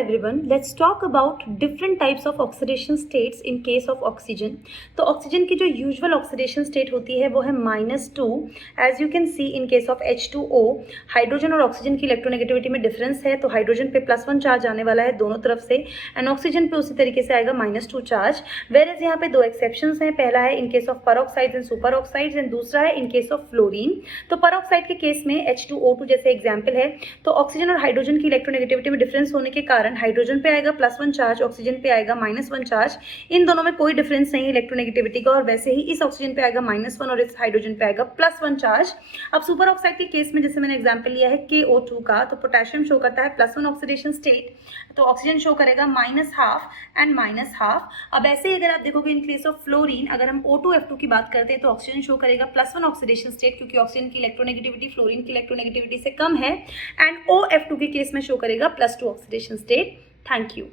everyone, let's talk about different types of oxidation states in case of oxygen. तो oxygen की जो usual oxidation state होती है वो है -2. As you can see in case of H2O, hydrogen और oxygen की इलेक्ट्रोनेगेटिविटी में डिफरेंस है, तो हाइड्रोजन पे +1 चार्ज आने वाला है दोनों तरफ से, एंड ऑक्सीजन पे उसी तरीके से आएगा -2 चार्ज. वेर एज यहाँ पे दो एक्सेप्शंस हैं. पहला है in case of peroxides and super oxides, and दूसरा है इन केस ऑफ फ्लोरीन. तो परऑक्साइड के केस में H2O2 जैसे एग्जाम्पल है, तो ऑक्सीजन और हाइड्रोजन की इलेक्ट्रोनेगेटिविटी में डिफरेंस होने के कारण हाइड्रोजन पे आएगा +1 चार्ज, ऑक्सीजन पे आएगा -1 चार्ज. इन दोनों में कोई डिफरेंस नहीं है इलेक्ट्रोनेगेटिविटी का, और वैसे ही इस ऑक्सीजन पे आएगा -1 और इस हाइड्रोजन पे आएगा +1 चार्ज. अब सुपर ऑक्साइड के केस में जैसे मैंने एग्जांपल लिया है KO2 का, तो पोटेशियम शो करता है +1 ऑक्सीडेशन स्टेट, तो ऑक्सीजन शो करेगा -1/2 एंड -1/2. अब ऐसे ही अगर आप देखोगे इन केस ऑफ फ्लोरीन, अगर हम O2F2 की बात करते हैं तो ऑक्सीजन शो करेगा +1 ऑक्सीडेशन स्टेट, क्योंकि ऑक्सीजन की इलेक्ट्रोनेगेटिविटी फ्लोरीन की इलेक्ट्रोनेगेटिविटी से कम है, एंड OF2 के केस में शो करेगा +2 ऑक्सीडेशन स्टेट. Thank you.